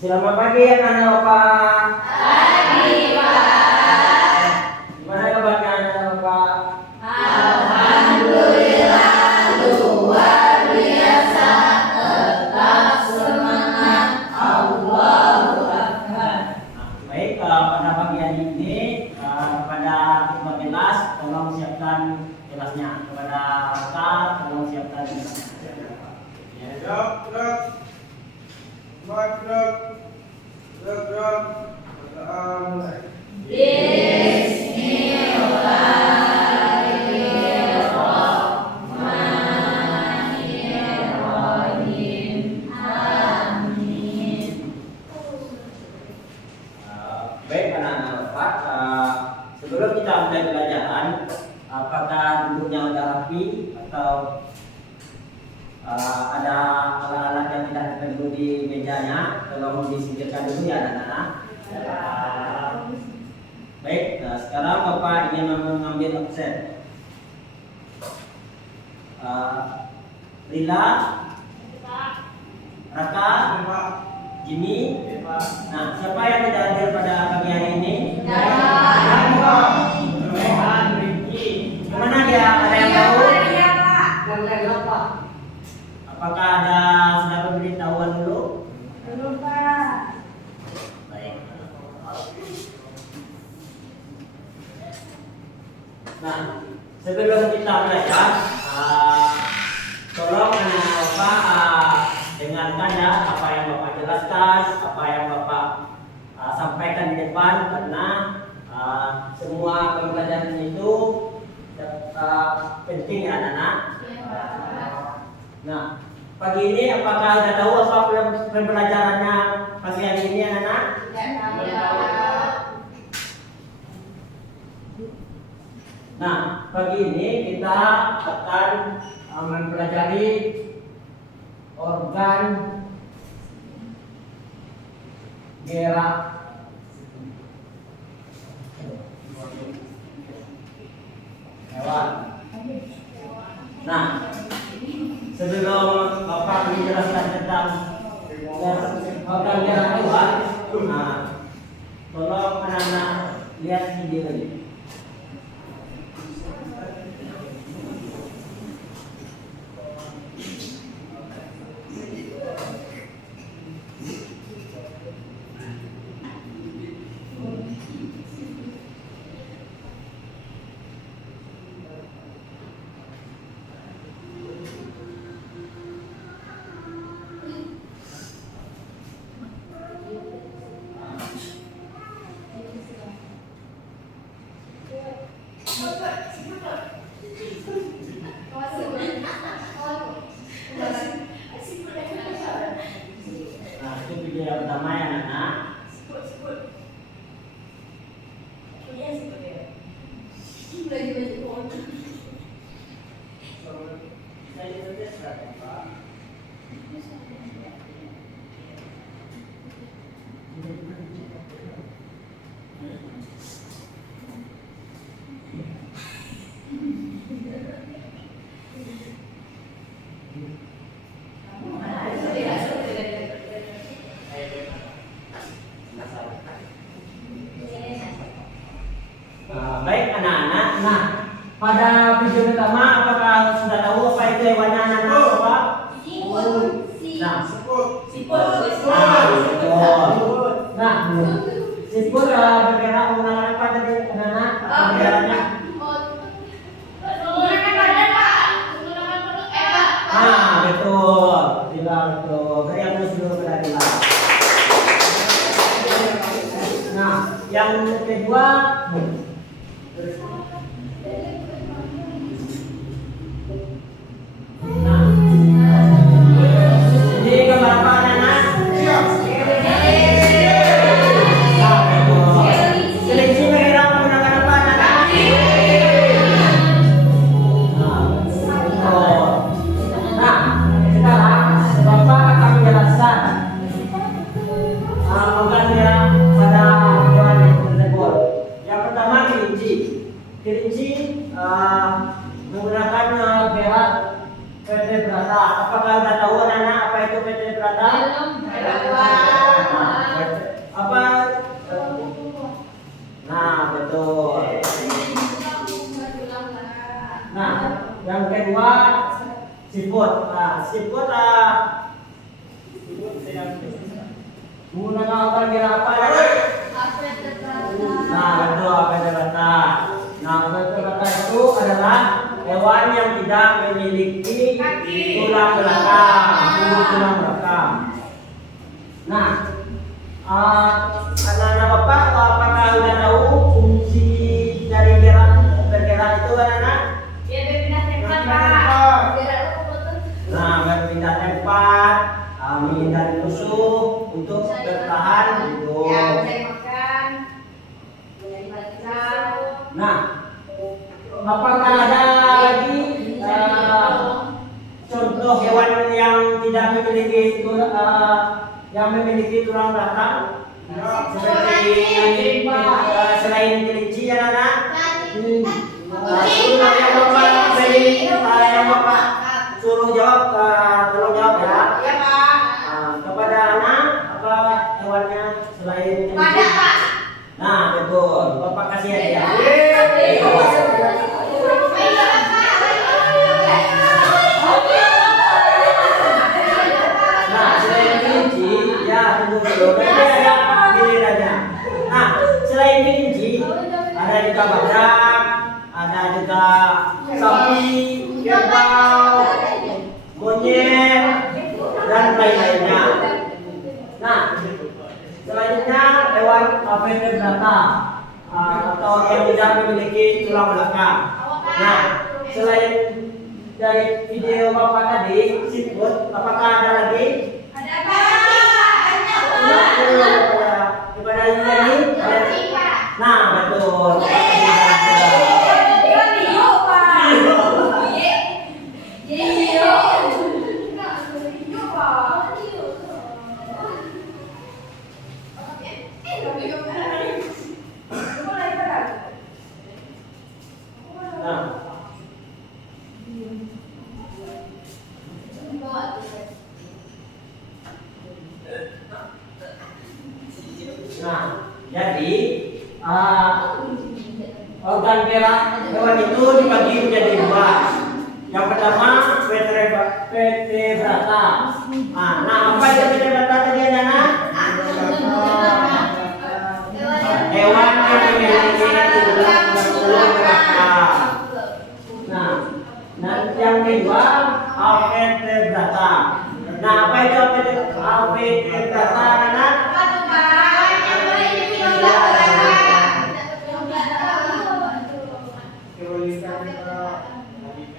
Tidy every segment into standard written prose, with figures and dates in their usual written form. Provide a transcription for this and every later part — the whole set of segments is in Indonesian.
Selamat pagi anak-anak Bapak. Pagi, Pak. Gimana kabarnya anak-anak Bapak? Alhamdulillah luar biasa, tetap semangat. Allahu Akbar. Baik, pada pagi hari ini pada ketua kelas tolong siapkan kelasnya. Kepada Raka tolong siapkan kelasnya. Gerak. Mulai. Bismillahirrahmanirrahim. Amin. Baik anak-anak Bapak, sebelum kita mulai pelajaran, apakah duduknya udah rapi atau ada alat-alat yang tidak perlu di mejanya? Tolong disingkirkan dulu ya anak-anak. Baik, sekarang Bapak ingin mengambil absen. Lila, Raka, Jimmy. Nah, siapa yang tidak hadir pada pagi hari ini? Kemana dia? Ada yang tahu? Apakah ada sudah pemberitahuan dulu? Belum, Pak. Baik. Nah, sebelum kita belajar, tolong anak Bapak dengarkan ya apa yang Bapak jelaskan, apa yang Bapak sampaikan di depan, karena semua pembelajaran itu penting ya anak-anak. Nah, pagi ini apakah sudah tahu apa pembelajarannya pagi hari ini anak-anak? Nah, pagi ini kita akan mempelajari organ gerak hewan. Nah, sebelum Bapak menjelaskan tentang organ gerak hewan, tolong anak-anak lihat video ini. Nah, itu video yang pertama ya anak-anak. Baik anak-anak. Nah, pada video pertama apakah sudah tahu apa itu hewannya anak-anak Bapak? Nah, Nah, siput bergerak menggunakan apa tadi anak-anak? Bergeraknya? Betul. Tidak betul. Beri aku dulu berarti lah. Nah, yang kedua. Nah, ini gambar apa anak-anak? Kelinci vertebrata. Apakah sudah tahu anak-anak apa itu vertebrata? Apa? Nah, betul. Nah, yang kedua siput. Nah, siput menggunakan organ gerak apa? Nah, betul, vertebrata. Nah, vertebrata itu adalah hewan yang tidak memiliki tulang belakang, tulang belakang. Nah, anak-anak Bapak, apakah sudah tahu fungsi dari bergerak itu anak-anak? Nah, berpindah tempat, menghindari musuh untuk bertahan hidup. Nah, apakah ada lagi contoh hewan yang tidak memiliki yang memiliki tulang belakang? Seperti selain kelinci ya anak? Yang Bapak suruh jawab, tolong jawab ya. Kepada anak apa hewannya selain kelinci? Nah, betul. Bapak kasih hadiah. Nah, selain kelinci, ya tunggu dulu. Nanti ada gilirannya. Nah, selain kelinci, ada juga badak, ada juga sapi, kerbau, monyet, dan lain-lainnya. Nah, selanjutnya hewan vertebrata atau yang tidak memiliki tulang belakang. Nah, selain dari video Bapak tadi, siput, apakah ada lagi? Daripada ini? Nah, betul. Nah, jadi organ gerak hewan itu dibagi menjadi dua. Yang pertama vertebrata. Nah, apa itu vertebrata tadi anak? Hewan yang memiliki tulang belakang. Nah, yang kedua vertebrata. Nah, apa itu vertebrata anak?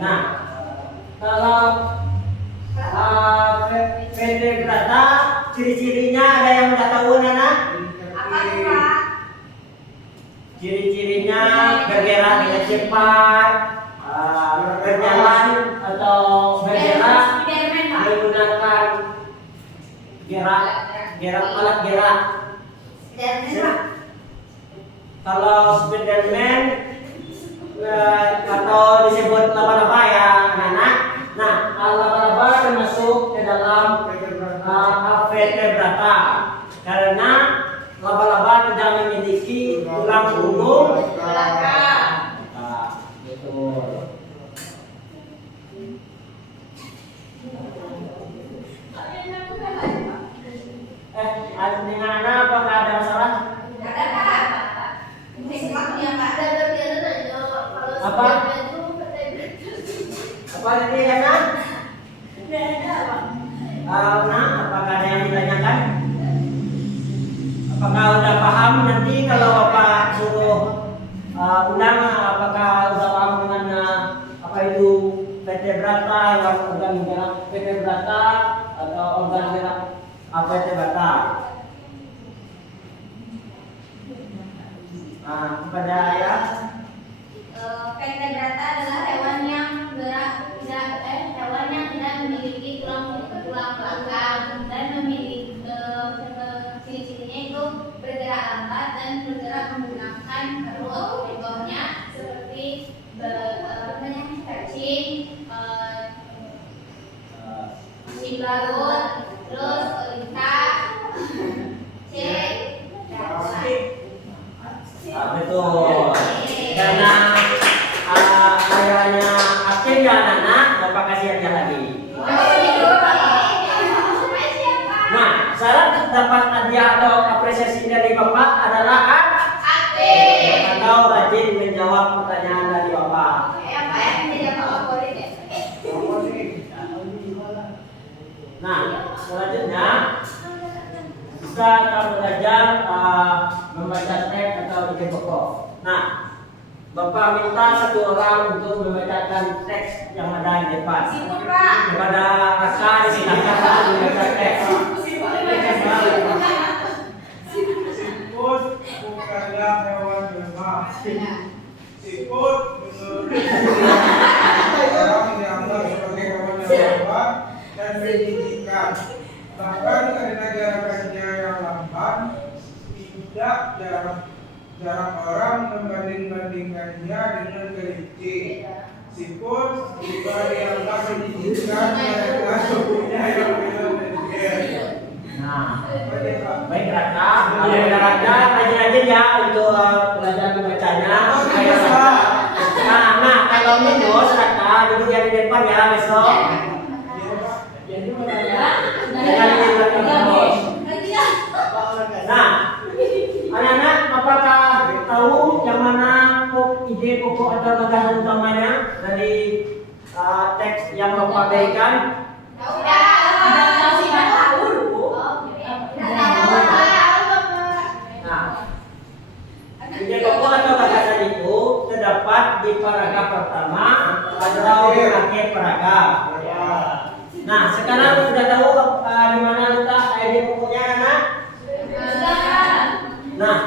Nah, kalau vertebrata ciri-cirinya ada yang udah tahu anak? Ciri-cirinya bergerak dengan cepat, berjalan atau bergerak menggunakan alat gerak. Kalau Spiderman atau disebut laba-laba ya anak-anak. Nah, laba-laba termasuk ke dalam vertebrata karena laba-laba tidak memiliki tulang punggung belakang. Betul. Dengan anak apakah ada masalah? Apa? Apa tadi anak? Nah, apakah ada yang ditanyakan? Apakah udah paham nanti kalau Bapak suruh ulang apakah udah paham dengan apa itu vertebrata, organ gerak vertebrata atau organ gerak vertebrata? Kepada ya. Vertebrata adalah hewan yang tidak memiliki tulang belakang dan memiliki ciri-cirinya itu bergerak lambat dan bergerak menggunakan perut ekornya seperti stretching, Balut, terus lintah, C, Betul. Karena ayahnya aktif ya anak-anak, Bapak kasih hadiah lagi. Nah, syarat dapat hadiah atau apresiasi dari Bapak adalah aktif atau rajin menjawab pertanyaan dari Bapak. Nah, selanjutnya kita akan belajar membaca teks atau ide pokok. Nah, Bapak minta satu orang untuk membacakan teks yang ada di depan. Kepada Raka disilakan untuk membaca teks. Siput bukanlah hewan lemah. Siput menurut orang dianggap sebagai hewan yang lambat dan menjijikan. Bahkan karena gerakannya yang lambat, tidak jarang orang membanding-bandingkannya dengan kelinci. Siput juga dianggap menjijikan karena tubuhnya yang berbeda. Nah, baik Raka, ada Raka rajin-rajin ya untuk belajar membacanya. Nah, kalau minus Raka duduk yang di depan ya besok. Nah, anak-anak, apakah tahu yang mana ide pokok atau gagasan utamanya dari teks yang Bapak berikan? Ide pokok atau gagasan itu terdapat di paragraf pertama atau di akhir paragraf. Nah, sekarang sudah tahu di mana letak ide pokoknya, anak? Nah,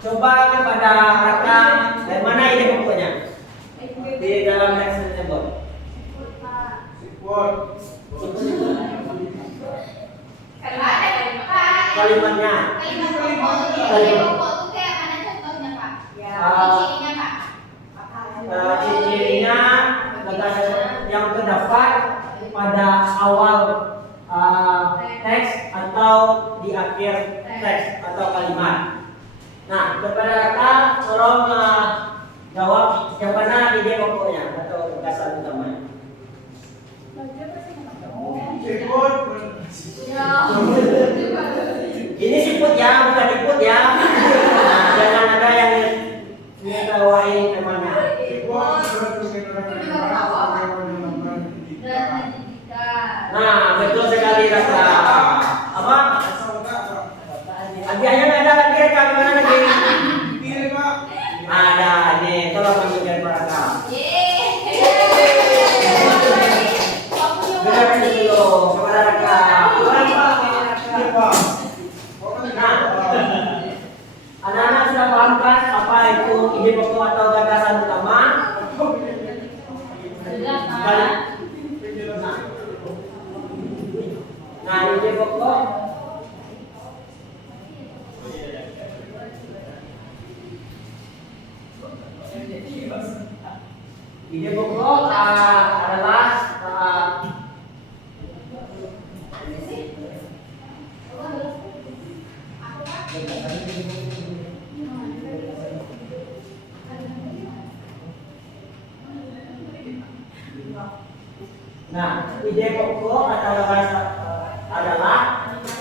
coba kepada Raka, dari mana ide pokoknya? Di dalam teks tersebut. Siput. Kalimatnya. Ciri-cirinya yang terdapat pada awal teks atau di akhir teks atau kalimat. Nah, kepada Raka tolong jawab yang mana ide pokoknya atau gagasan utamanya. Siput. Ini siput ya, bukan iput ya. Nah, jangan ada yang ngetawain temannya. Nah, betul sekali Raka. Apa? Hadiahnya ada lagi Raka, di mana lagi? Ada, ini tolong ambilkan Raka. Berikan dulu kepada Raka. Nah, anak-anak sudah paham kan apa itu ide pokok atau gagasan utama? Nah, ide pokok adalah Nah, ide pokok adalah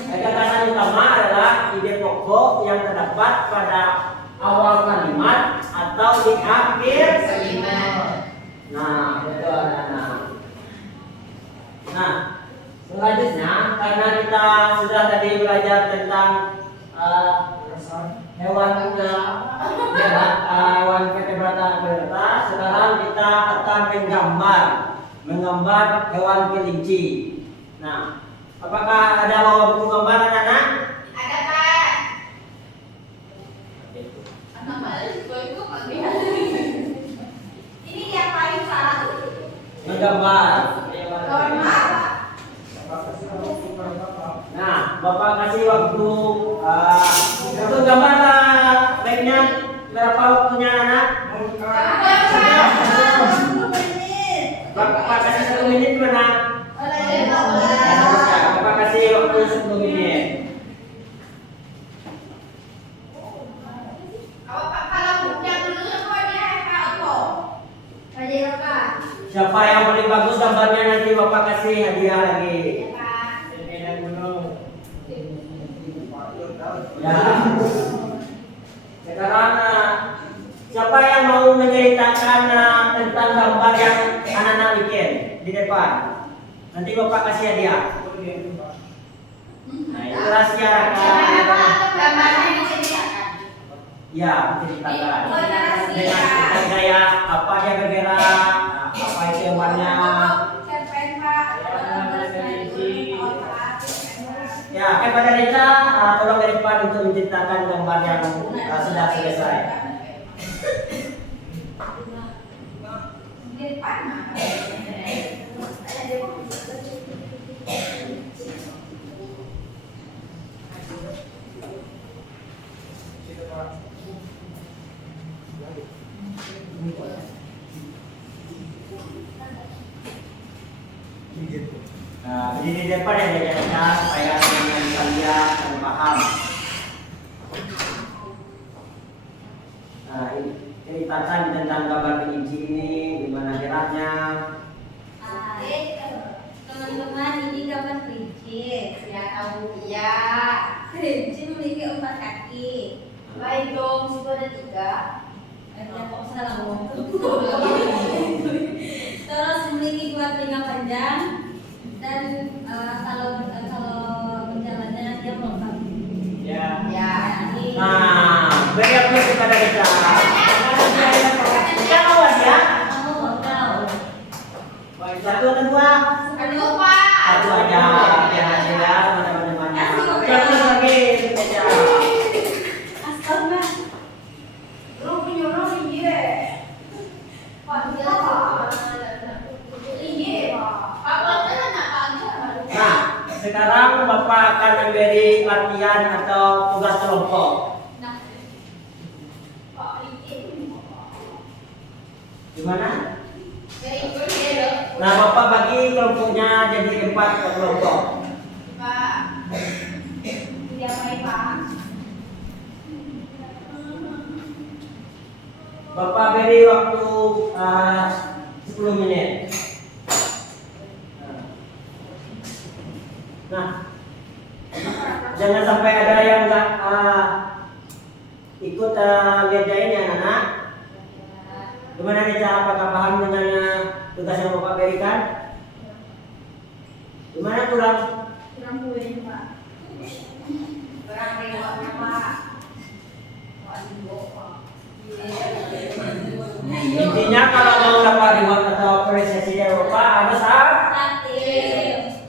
gagasan utama adalah ide pokok yang terdapat pada awal kalimat atau di akhir kalimat. Nah, betul anak-anak. Nah, selanjutnya karena kita sudah tadi belajar tentang hewan vertebrata, sekarang kita akan menggambar hewan kelinci. Nah, apakah ada bawa buku gambar anak-anak? Ada Pak. Ini yang paling salah. Menggambar. Nah, Bapak kasih waktu untuk gambar baiknya berapa waktunya anak? Bapak kasih 1 menit mana? depan. Nanti Bapak kasih hadiah. Nah, itu rahasia rekan. Gambarnya diceritakan. Ya, ceritakan. Oh, rahasia. Dengan gaya apa dia bergerak, apa itu hewannya. Cerpen Pak. Ya, kepada Rita, tolong ke depan untuk menceritakan gambar yang sudah selesai. Di depan mah. Nah, jadi di depan yang dijelaskan supaya teman-teman bisa lihat dan paham. Nah, ini ceritakan tentang gambar kelinci ini, gimana geraknya. Teman-teman, ini gambar kelinci. Ya tahu ya. Kelinci memiliki 4 kaki. Baik dong, situ ada 3. Ya kok salah ngomong. Terus memiliki 2 telinga panjang dan kalau berjalannya dia melompat. Ya. Ya, ini. Nah, beri aplaus kepada Rita. Yang awas ya. Baik, 1 atau 2? Aduh, Pak. 1 aja, biar hasil ya teman-temannya. Beri aplaus lagi, Rita. Astaga. Lu punya orang iya. Pak, dia iya, Pak. Pak, boleh nak aja. Nah, sekarang Bapak akan memberi latihan atau tugas kelompok. Nah. Pak, ini. Gimana? Very good, ya. Nah, Bapak bagi kelompoknya jadi 4 kelompok. Pak. Siapa ini, Pak? Bapak beri waktu 10 menit. Nah, jangan sampai ada yang nggak ikut ngerjain ya anak-anak. Gimana nih cara apakah paham dengan tugas yang Bapak berikan? Gimana kurang? Kurang kuenya, Pak. Kurang rewatnya, Pak. Intinya kalau mau dapat reward atau apresiasi dari Bapak harus Aktif.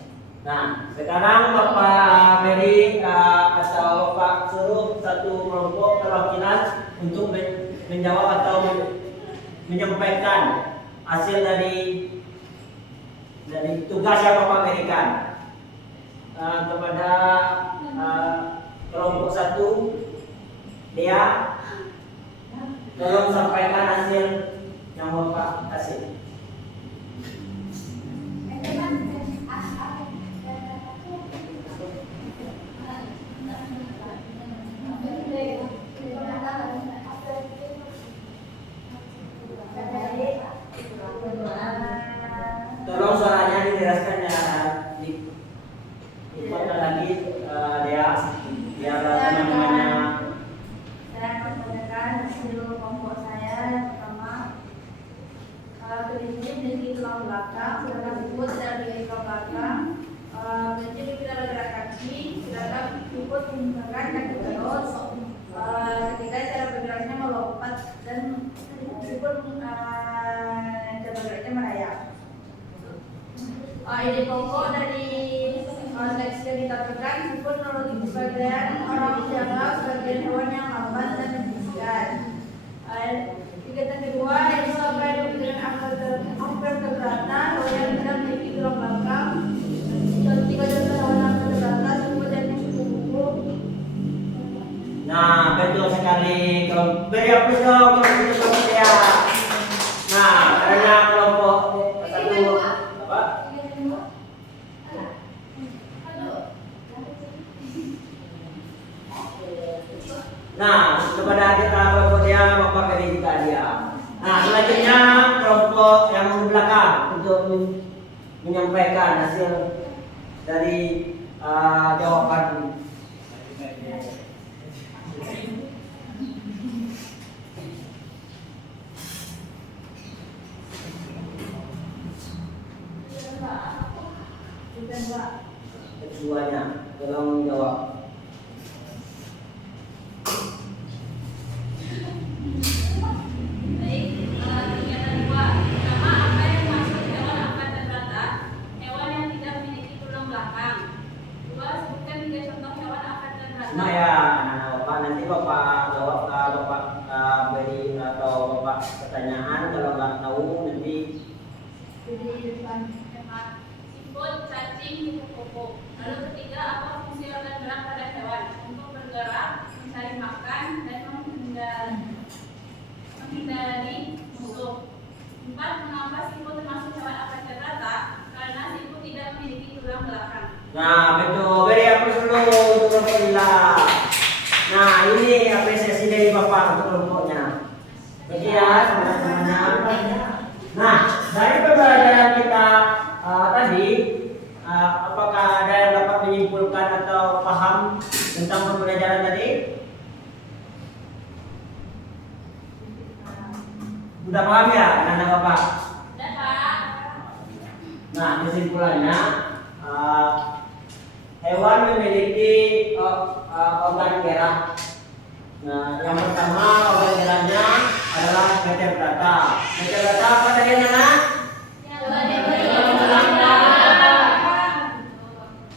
Nah, sekarang Bapak beri atau Bapak suruh satu kelompok perwakilan untuk menjawab atau menyampaikan hasil dari tugas yang Bapak berikan kepada kelompok 1. Dia tolong sampaikan hasil yang Bapak kasih. Tolong suaranya dijelaskan ya, dikuatkan lagi dia biar teman-temannya. Saya akan membacakan hasil kelompok saya. Yang pertama, kelinci memiliki tulang belakang, sedangkan ikut tidak memiliki tulang belakang. Kelinci tidak bergerak kaki, sedangkan ikut menggunakan kaki terus. Ketiga, cara bergeraknya melompat dan ikut cara bergeraknya merayap. Ide pokok dari teks yang kita berikan, ikut menurut sebagian orang dianggap sebagai hewan yang lambat dan membisikkan. Kegiatan kedua yaitu apa yang diberikan hampir keberatan, yang tidak memiliki tulang belakang. Dan tiga contoh hewan hampir keberatan, sebut dan kupu-kupu. Nah, betul sekali. Beri aplaus dong untuk kelompok ya. Nah, karena kelompok satu apa? Nah, kepada adik kelompok dia Bapak beri juga dia. Nah, selanjutnya kelompok yang di belakang untuk menyampaikan hasil dari jawaban. Keduanya, tolong jawab. Nah ya, anak-anak Bapak, nanti Bapak jawab, Bapak beri atau Bapak pertanyaan, kalau nggak tahu nanti. Siput, cacing, kupu-kupu. Lalu ketiga, apa fungsi organ gerak pada hewan? Untuk bergerak, mencari makan, dan menghindari musuh. 4. Mengapa siput termasuk hewan avertebrata? Karena siput tidak memiliki tulang belakang. Nah betul, beri aplaus dulu untuk kelompok Lila. Nah ini apresiasi dari Bapak untuk kelompoknya. Jadi ya teman-temannya. Nah dari pembelajaran kita tadi, apakah ada yang dapat menyimpulkan atau paham tentang pembelajaran tadi? Sudah paham ya anak-anak Bapak? Dapat. Nah kesimpulannya, hewan memiliki organ gerak. Nah, yang pertama organ geraknya adalah vertebrata. Vertebrata apa tadi anak?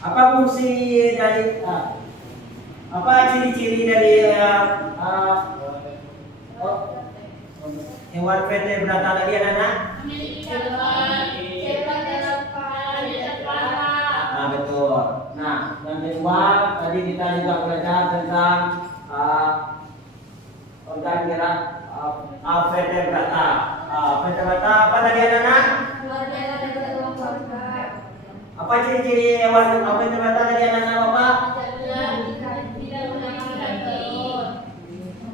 Apa fungsi dari apa ciri-ciri dari hewan vertebrata tadi anak? Nah betul. Nah yang kedua tadi kita juga belajar tentang organ gerak vertebrata. Vertebrata apa tadi anak? Apa ciri-ciri hewan vertebrata tadi anak Bapak?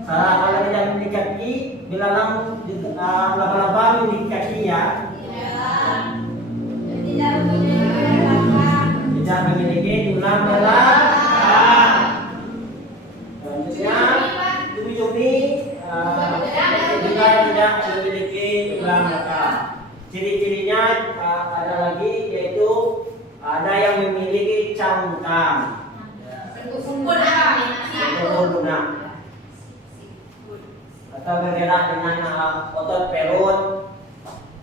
Kalau tidak memiliki kaki, bilang laba-laba memiliki kaki ya. Tidak memiliki tulang belakang. Selanjutnya, cumi-cumi juga tidak memiliki tulang belakang. Ciri-cirinya ada lagi, yaitu ada yang memiliki cangkang. Atau bergerak dengan otot perut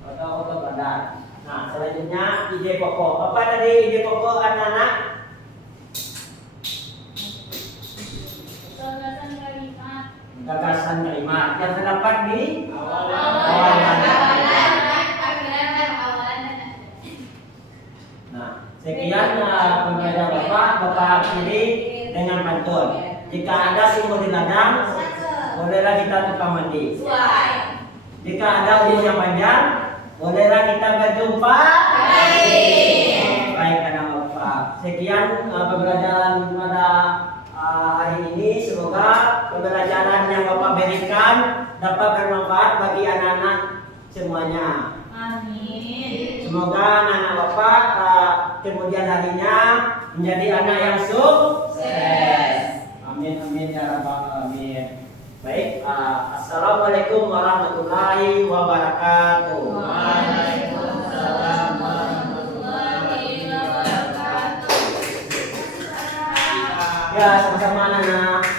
atau otot badan. Nah, selanjutnya ide pokok. Apa tadi ide pokok anak-anak? Gagasan kalimat yang terdapat di awal kalimat. Nah, sekian pembelajaran Bapak akhiri dengan pantun. Jika ada sumur di ladang, bolehlah kita tukang mandi. Jika ada ujung yang panjang, bolehlah kita berjumpa. Baik anak Bapak. Sekian pembelajaran pada hari ini. Semoga pembelajaran yang Bapak berikan dapat bermanfaat bagi anak-anak semuanya. Amin. Semoga anak-anak Bapak kemudian harinya menjadi anak yang sukses. Amin amin ya rabbal alamin. Baik, assalamualaikum warahmatullahi wabarakatuh. Waalaikumsalam warahmatullahi wabarakatuh. Ya, sama-sama anak-anak.